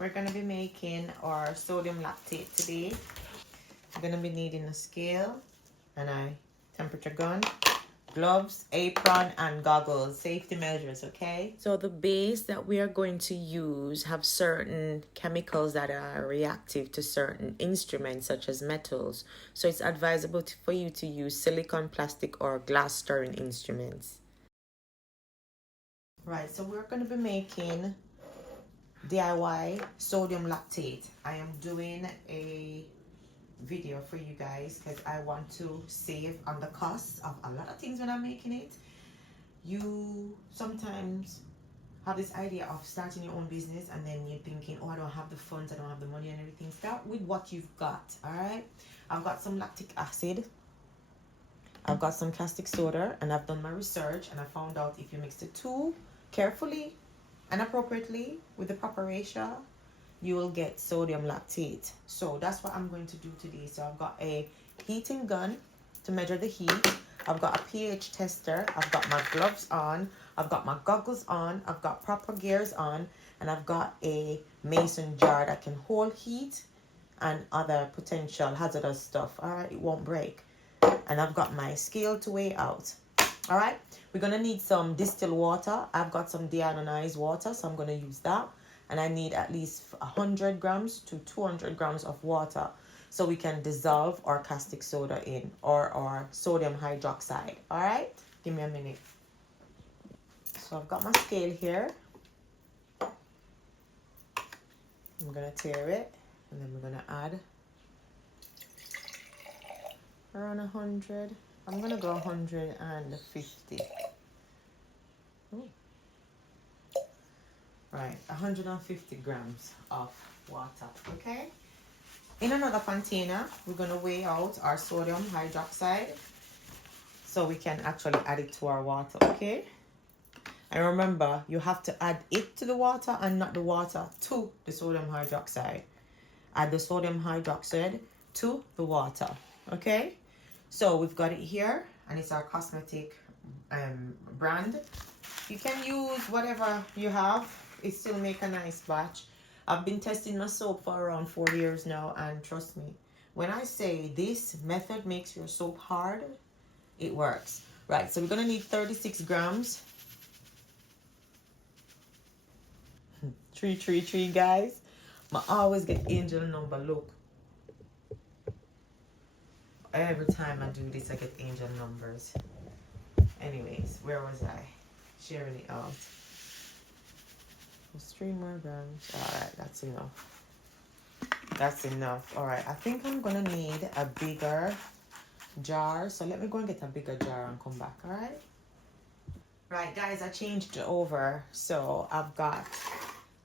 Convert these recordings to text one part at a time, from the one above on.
We're going to be making our sodium lactate today. We're going to be needing a scale and a temperature gun, gloves, apron, and goggles. Safety measures, okay? So the base that we are going to use have certain chemicals that are reactive to certain instruments such as metals. So it's advisable for you to use silicone, plastic, or glass stirring instruments. Right, so we're going to be making DIY sodium lactate. I am doing a video for you guys because I want to save on the cost of a lot of things when I'm making it. You sometimes have this idea of starting your own business and then you're thinking, oh, I don't have the funds, I don't have the money and everything. Start with what you've got. All right, I've got some lactic acid, I've got some caustic soda, and I've done my research and I found out if you mix the two carefully and appropriately with the proper ratio, you will get sodium lactate. So that's what I'm going to do today. So I've got a heating gun to measure the heat. I've got a pH tester. I've got my gloves on. I've got my goggles on. I've got proper gears on. And I've got a mason jar that can hold heat and other potential hazardous stuff. All right, it won't break. And I've got my scale to weigh out. All right, we're going to need some distilled water. I've got some deionized water, so I'm going to use that. And I need at least 100 grams to 200 grams of water so we can dissolve our caustic soda in, or our sodium hydroxide. All right, give me a minute. So I've got my scale here. I'm going to tear it, and then we're going to add around 100. I'm going to go 150. Ooh. Right, 150 grams of water, okay? In another container, we're going to weigh out our sodium hydroxide so we can actually add it to our water, okay? And remember, you have to add it to the water and not the water to the sodium hydroxide. Add the sodium hydroxide to the water, okay? So we've got it here, and it's our cosmetic brand. You can use whatever you have. It still make a nice batch. I've been testing my soap for around 4 years now, and trust me, when I say this method makes your soap hard, it works. Right, so we're gonna need 36 grams. 333, guys. I always get angel number, look. Every time I do this, I get angel numbers. Anyways, where was I? Sharing it out. 3 more grams. Alright, that's enough. That's enough. Alright, I think I'm gonna need a bigger jar. So let me go and get a bigger jar and come back, alright? Right, guys, I changed it over. So I've got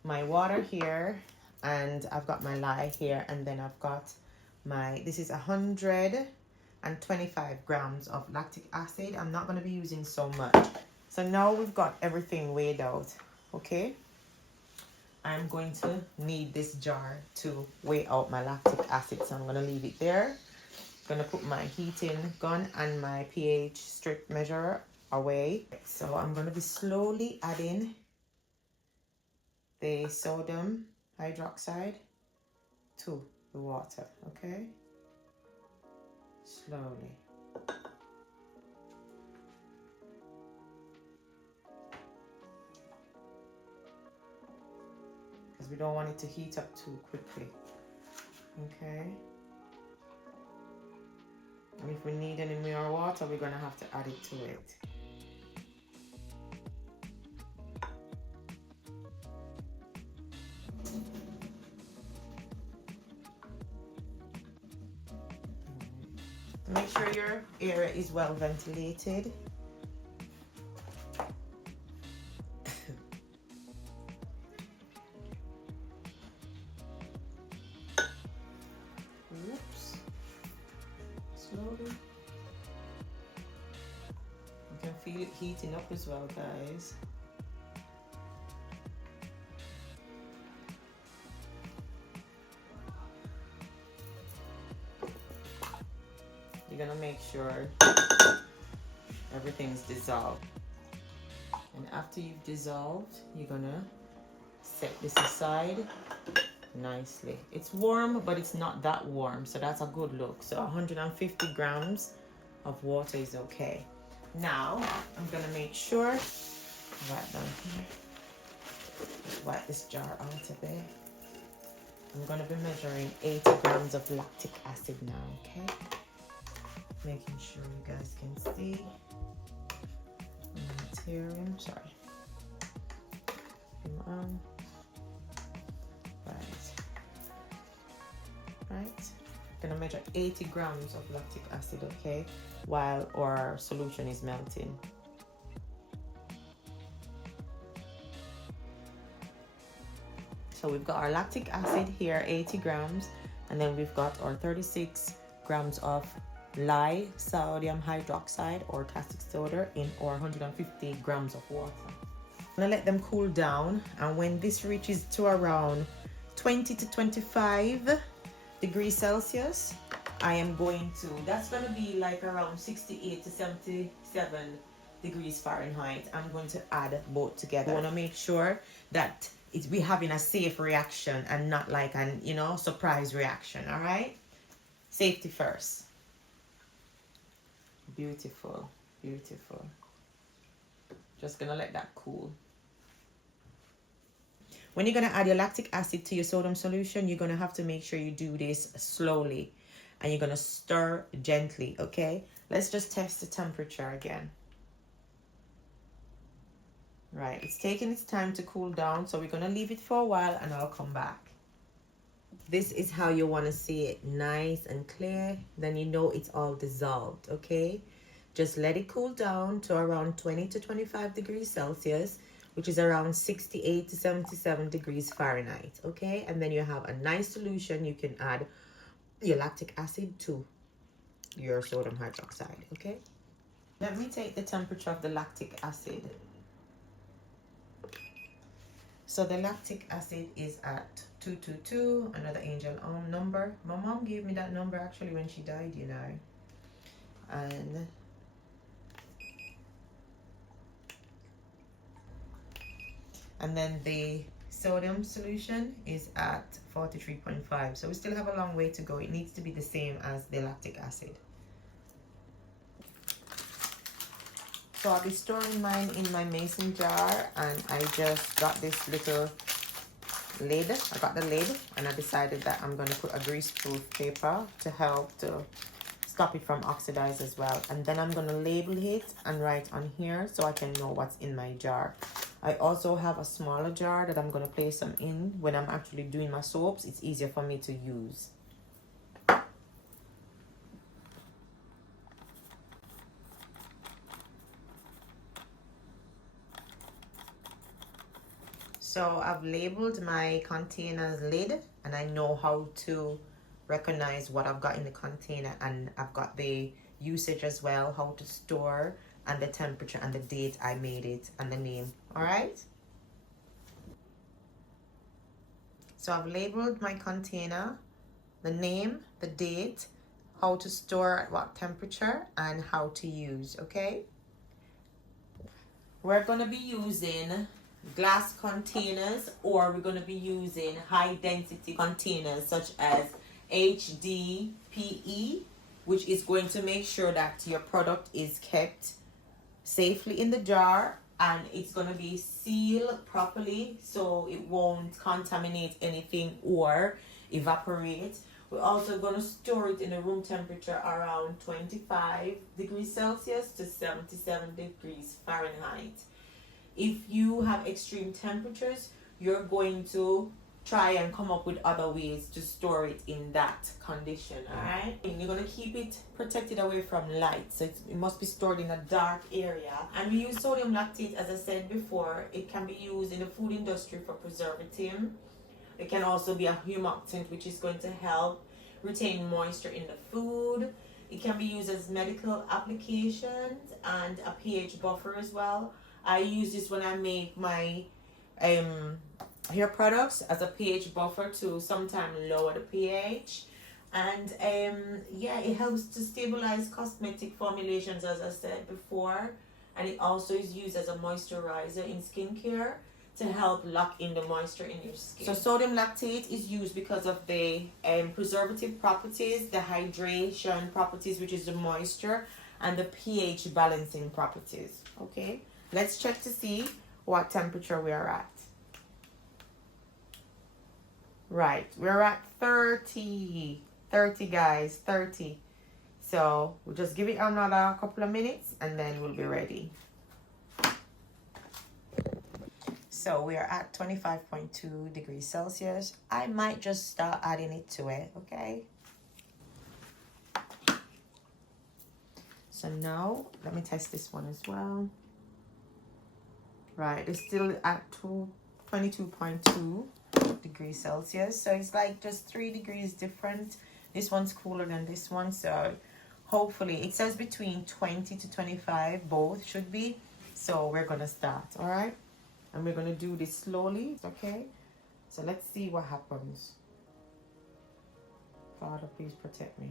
my water here, and I've got my lye here, and then I've got my, this is 125 grams of lactic acid. I'm not going to be using so much. So now we've got everything weighed out, okay? I'm going to need this jar to weigh out my lactic acid, so I'm going to leave it there. I'm going to put my heating gun and my pH strip measurer away. So I'm going to be slowly adding the sodium hydroxide to the water, okay? Slowly. Because we don't want it to heat up too quickly, okay? And if we need any more water, we're gonna have to add it to it. Make sure your area is well ventilated. Oops. Slowly. You can feel it heating up as well, guys. You're gonna make sure everything's dissolved. And after you've dissolved, you're gonna set this aside nicely. It's warm, but it's not that warm, so that's a good look. So 150 grams of water is okay. Now I'm gonna make sure right down here. Wipe this jar out of there. I'm gonna be measuring 80 grams of lactic acid now, okay? Making sure you guys can see. Material, sorry. Come on. Right. Gonna measure 80 grams of lactic acid, okay, while our solution is melting. So we've got our lactic acid here, 80 grams, and then we've got our 36 grams of lye sodium hydroxide or caustic soda in our 150 grams of water. I'm gonna let them cool down, and when this reaches to around 20 to 25 degrees Celsius, I am going to, that's going to be like around 68 to 77 degrees Fahrenheit. I'm going to add both together. I want to make sure that we're having a safe reaction and not like an, you know, surprise reaction. All right, safety first. Beautiful, beautiful. Just gonna let that cool. When you're going to add your lactic acid to your sodium solution, you're going to have to make sure you do this slowly. And you're going to stir gently, okay? Let's just test the temperature again. Right, it's taking its time to cool down, so we're going to leave it for a while and I'll come back. This is how you want to see it, nice and clear. Then you know it's all dissolved, okay? Just let it cool down to around 20 to 25 degrees Celsius, which is around 68 to 77 degrees Fahrenheit, okay? And then you have a nice solution. You can add your lactic acid to your sodium hydroxide, okay? Let me take the temperature of the lactic acid. So the lactic acid is at 222, another angel number. My mom gave me that number actually when she died, you know. And then the sodium solution is at 43.5. So we still have a long way to go. It needs to be the same as the lactic acid. So I'll be storing mine in my mason jar, and I just got this little lid. I got the lid, and I decided that I'm going to put a grease-proof paper to help to stop it from oxidize as well. And then I'm going to label it and write on here so I can know what's in my jar. I also have a smaller jar that I'm going to place them in when I'm actually doing my soaps. It's easier for me to use. So I've labeled my container's lid, and I know how to recognize what I've got in the container, and I've got the usage as well, how to store, and the temperature and the date I made it and the name. All right, so I've labeled my container, the name, the date, how to store at what temperature, and how to use. Okay, we're going to be using glass containers, or we're going to be using high density containers such as HDPE, which is going to make sure that your product is kept safely in the jar, and it's going to be sealed properly so it won't contaminate anything or evaporate. We're also going to store it in a room temperature around 25 degrees Celsius to 77 degrees Fahrenheit. If you have extreme temperatures, you're going to try and come up with other ways to store it in that condition, all right? And you're going to keep it protected away from light, so it must be stored in a dark area. And we use sodium lactate, as I said before. It can be used in the food industry for preservative. It can also be a humectant, which is going to help retain moisture in the food. It can be used as medical applications and a pH buffer as well. I use this when I make my hair products as a pH buffer to sometimes lower the pH. And yeah, it helps to stabilize cosmetic formulations, as I said before. And it also is used as a moisturizer in skincare. to help lock in the moisture in your skin. So sodium lactate is used because of the preservative properties, the hydration properties, which is the moisture, and the pH balancing properties. Okay, let's check to see what temperature we are at. Right, we're at 30 guys, 30. So we'll just give it another couple of minutes and then we'll be ready. So we are at 25.2 degrees Celsius. I might just start adding it to it, okay? So now, let me test this one as well. Right, it's still at 22.2 degrees Celsius. So it's like just 3 degrees different. This one's cooler than this one. So hopefully, it says between 20 to 25, both should be. So we're gonna start, all right? And we're gonna do this slowly, okay? So let's see what happens. Father, please protect me.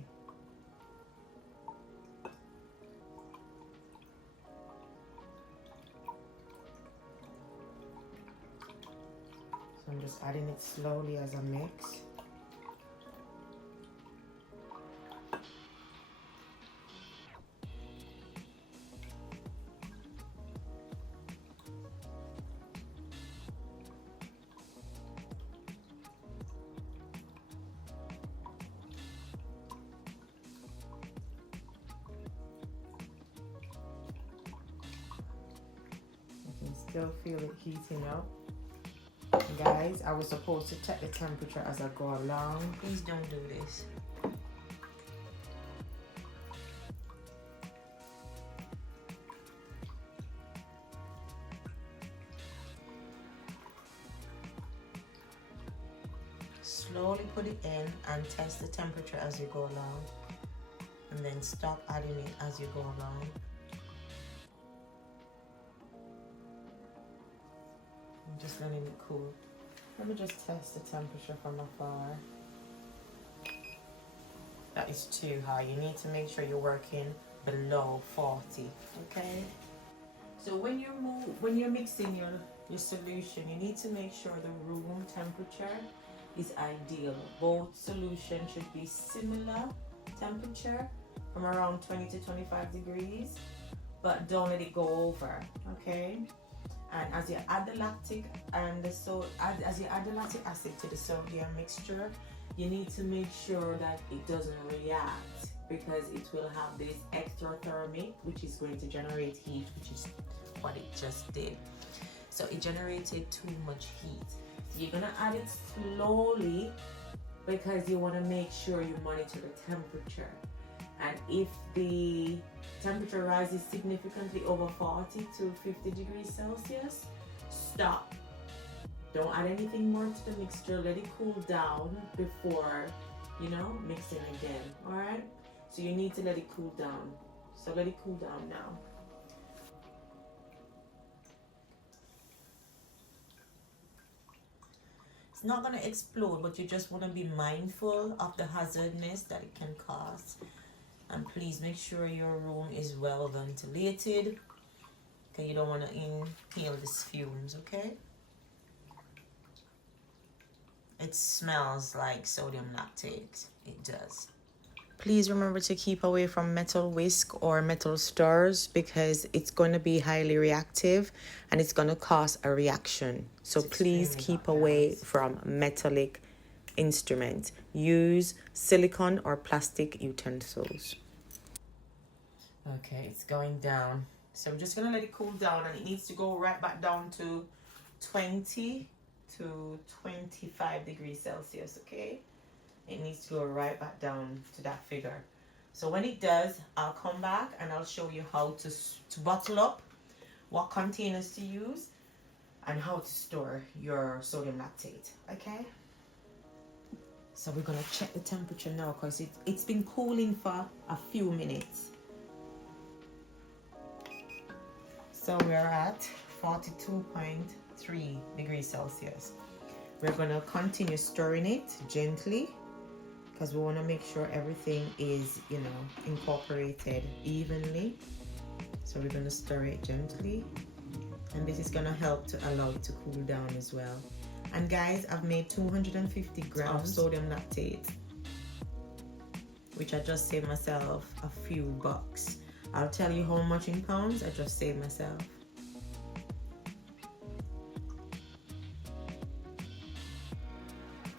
So I'm just adding it slowly as I mix. Still feel it heating up. Guys, I was supposed to check the temperature as I go along. Please don't do this. Slowly put it in and test the temperature as you go along. And then stop adding it as you go along. I'm just letting it cool. Let me just test the temperature from afar. That is too high. You need to make sure you're working below 40. Okay. So when you're mixing your solution, you need to make sure the room temperature is ideal. Both solutions should be similar temperature, from around 20 to 25 degrees, but don't let it go over. Okay. And as you add the lactic and as you add the lactic acid to the sodium mixture, you need to make sure that it doesn't react, because it will have this exothermic, which is going to generate heat, which is what it just did. So it generated too much heat. So you're gonna add it slowly, because you want to make sure you monitor the temperature. And if the temperature rises significantly over 40 to 50 degrees Celsius, stop. Don't add anything more to the mixture. Let it cool down before, mixing again. All right? So you need to let it cool down. So let it cool down now. It's not going to explode, but you just want to be mindful of the hazardness that it can cause. And please make sure your room is well ventilated, okay? You don't want to inhale these fumes, okay? It smells like sodium lactate. It does. Please remember to keep away from metal whisk or metal stirrers, because it's going to be highly reactive and it's going to cause a reaction. So please keep away from metallic instruments. Use silicone or plastic utensils. Okay, it's going down. So we're just gonna let it cool down, and it needs to go right back down to 20 to 25 degrees Celsius, okay? It needs to go right back down to that figure. So when it does, I'll come back and I'll show you how to bottle up, what containers to use, and how to store your sodium lactate, okay? So we're gonna check the temperature now, because it's been cooling for a few minutes. So we're at 42.3 degrees Celsius. We're gonna continue stirring it gently, because we wanna make sure everything is, incorporated evenly. So we're gonna stir it gently and this is gonna help to allow it to cool down as well. And guys, I've made 250 grams of sodium lactate, which I just saved myself a few bucks. I'll tell you how much in pounds I just saved myself.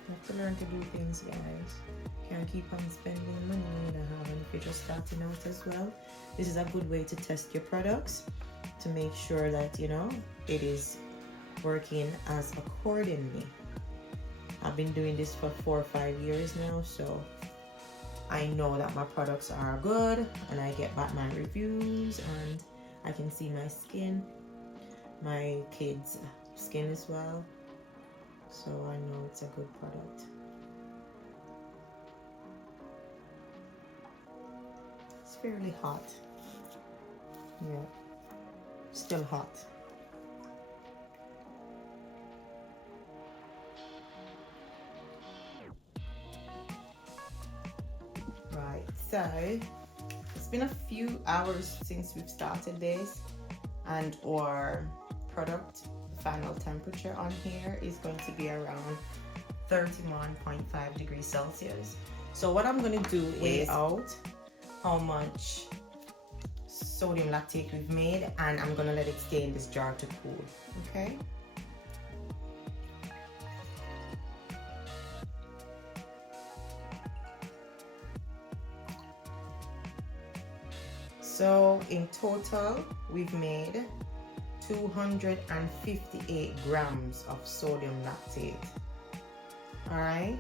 You have to learn to do things, guys. Can't keep on spending money you don't have, and if you're just starting out as well, this is a good way to test your products to make sure that, you know, it is working as accordingly. I've been doing this for 4 or 5 years now, so I know that my products are good, and I get back my reviews, and I can see my skin, my kids' skin as well, so I know it's a good product. It's fairly hot. Yeah, still hot. Right, so it's been a few hours since we've started this, and our product, the final temperature on here is going to be around 31.5 degrees Celsius. So what I'm going to do is out how much sodium lactate we've made, and I'm going to let it stay in this jar to cool. Okay. So in total, we've made 258 grams of sodium lactate. All right.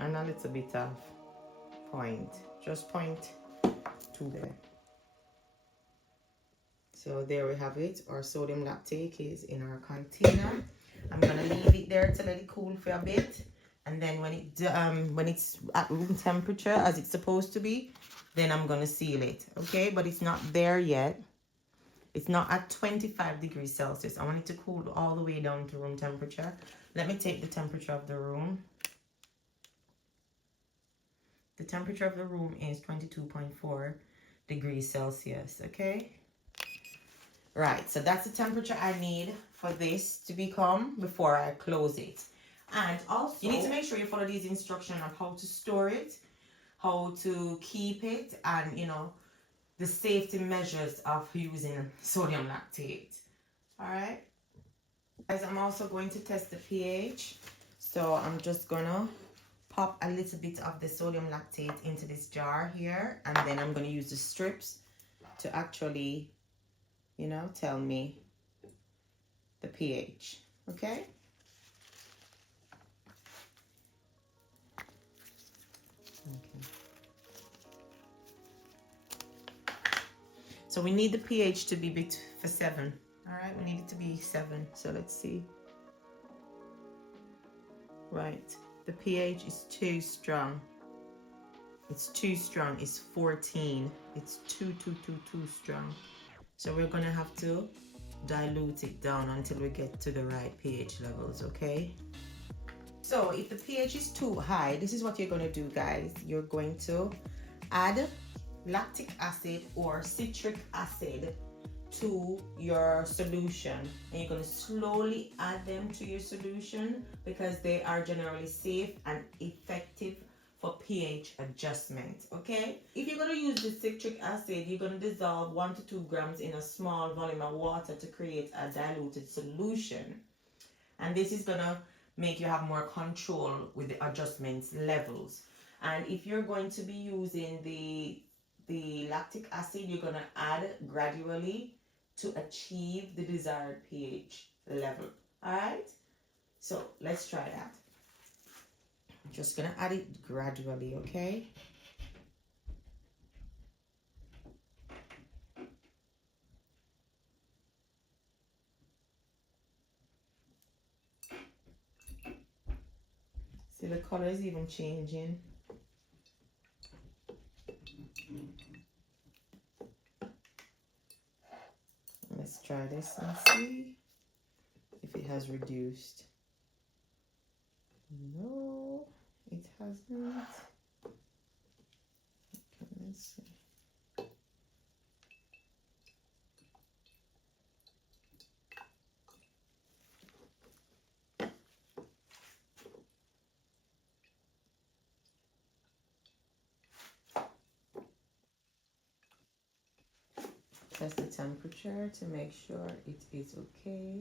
And a little bit of just 0.2 there. So there we have it. Our sodium lactate is in our container. I'm gonna leave it there to let it cool for a bit. And then when it's at room temperature as it's supposed to be, then I'm gonna seal it. Okay, but it's not there yet. It's not at 25 degrees Celsius. I want it to cool all the way down to room temperature. Let me take the temperature of the room. The temperature of the room is 22.4 degrees Celsius. Okay. Right, so that's the temperature I need for this to become before I close it. And also, you need to make sure you follow these instructions on how to store it, how to keep it, and, you know, the safety measures of using sodium lactate. All right. Guys, I'm also going to test the pH. So I'm just gonna pop a little bit of the sodium lactate into this jar here, and then I'm gonna use the strips to actually, you know, tell me the pH. Okay. Okay. So we need the pH to be for 7. All right, we need it to be 7. So let's see. Right, the pH is too strong. It's too strong. It's 14. It's too strong. So we're gonna have to dilute it down until we get to the right pH levels. Okay. So if the pH is too high, this is what you're going to do, guys. You're going to add lactic acid or citric acid to your solution, and you're going to slowly add them to your solution because they are generally safe and effective for pH adjustment. Okay, if you're going to use the citric acid, you're going to dissolve 1 to 2 grams in a small volume of water to create a diluted solution, and this is going to make you have more control with the adjustments levels. And if you're going to be using the lactic acid, you're going to add gradually to achieve the desired pH level. All right, so let's try that. I'm just going to add it gradually. Okay. See, the color is even changing. Let's try this and see if it has reduced. No, it hasn't. Okay, let's see. test the temperature to make sure it is okay.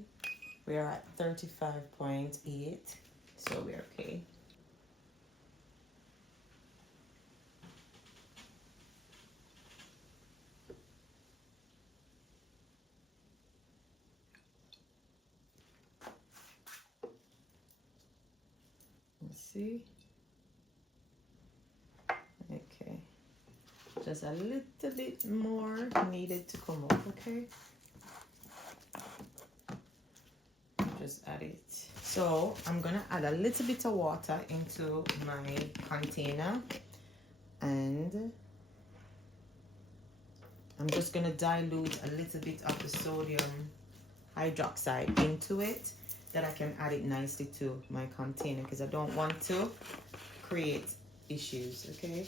We are at 35.8, so we're okay. Let's see. Okay. Just a little bit more needed to come up, okay? Just add it. So I'm gonna add a little bit of water into my container, and I'm just gonna dilute a little bit of the sodium hydroxide into it, that I can add it nicely to my container, because I don't want to create issues, okay?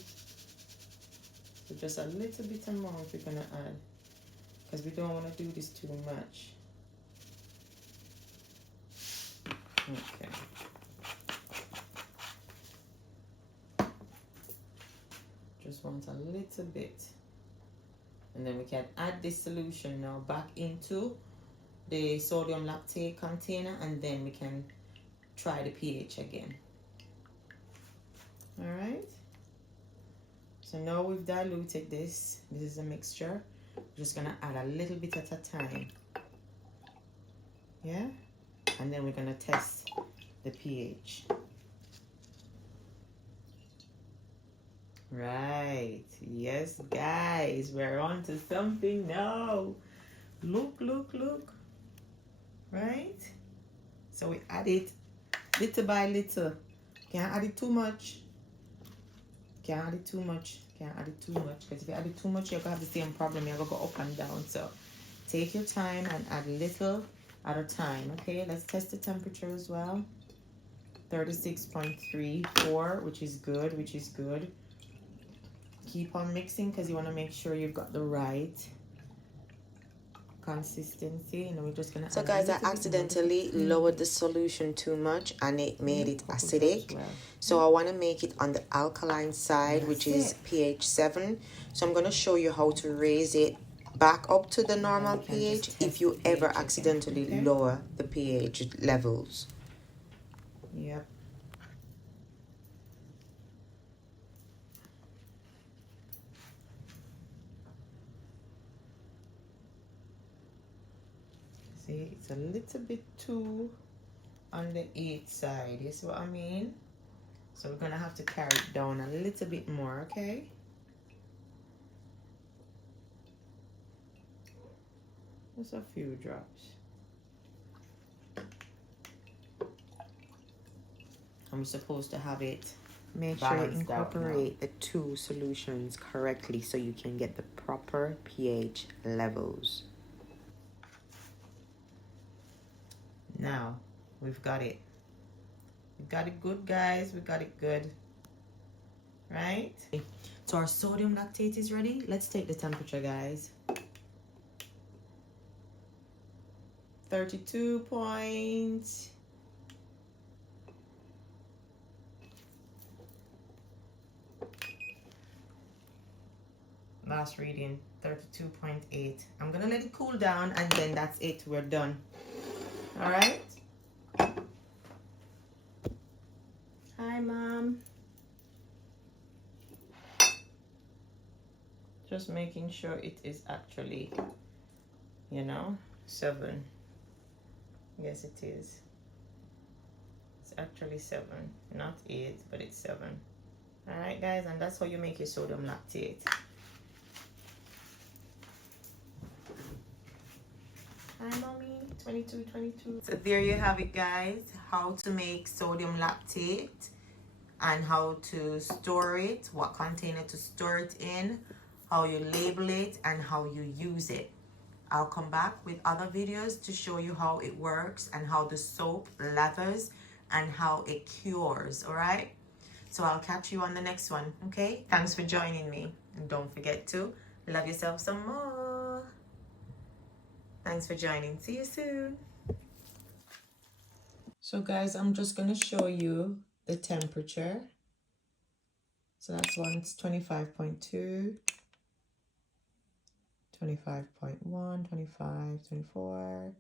So just a little bit amount we're gonna add, because we don't want to do this too much. Okay. Just want a little bit. And then we can add this solution now back into the sodium lactate container, and then we can try the pH again. All right. So now we've diluted this. This is a mixture. We're just gonna add a little bit at a time. Yeah. And then we're gonna test the pH. Right. Yes, guys, we're on to something now. Look, look, look. Right? So we add it little by little. Can't add it too much. Can't add it too much. Can't add it too much. Because if you add it too much, you're going to have the same problem. You're going to go up and down. So take your time and add little at a time. Okay, let's test the temperature as well. 36.34, which is good, which is good. Keep on mixing because you want to make sure you've got the right consistency. And we're just gonna. So guys, I accidentally lowered the solution too much and it made it acidic. So I want to make it on the alkaline side, which is pH 7. So I'm going to show you how to raise it back up to the normal pH if you ever accidentally lower the pH levels. Yep. See, it's a little bit too on the 8 side. You see what I mean? So we're gonna have to carry it down a little bit more, okay? Just a few drops. I'm supposed to have it. Make sure you incorporate the two solutions correctly so you can get the proper pH levels. Now, we've got it. We got it good, guys. We got it good. Right? So our sodium lactate is ready. Let's take the temperature, guys. 32 points. Last reading, 32.8. I'm gonna let it cool down and then that's it. We're done. All right. Hi, Mom. Just making sure it is actually, 7. Yes, it is. It's actually 7, not 8, but it's 7. All right, guys, and that's how you make your sodium lactate. Hi, Mommy. 22. So there you have it, guys. How to make sodium lactate and how to store it, what container to store it in, how you label it, and how you use it. I'll come back with other videos to show you how it works and how the soap lathers and how it cures, all right? So I'll catch you on the next one, okay? Thanks for joining me. And don't forget to love yourself some more. Thanks for joining. See you soon. So guys, I'm just going to show you the temperature. So that's one, it's 25.2, 25.1, 25, 24.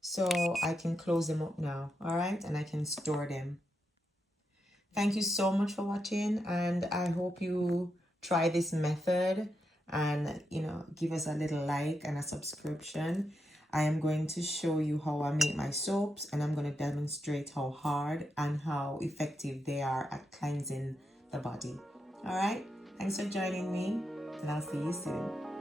So I can close them up now, all right? And I can store them. Thank you so much for watching, and I hope you try this method and, you know, give us a little like and a subscription. I am going to show you how I make my soaps, and I'm going to demonstrate how hard and how effective they are at cleansing the body. All right? Thanks for joining me, and I'll see you soon.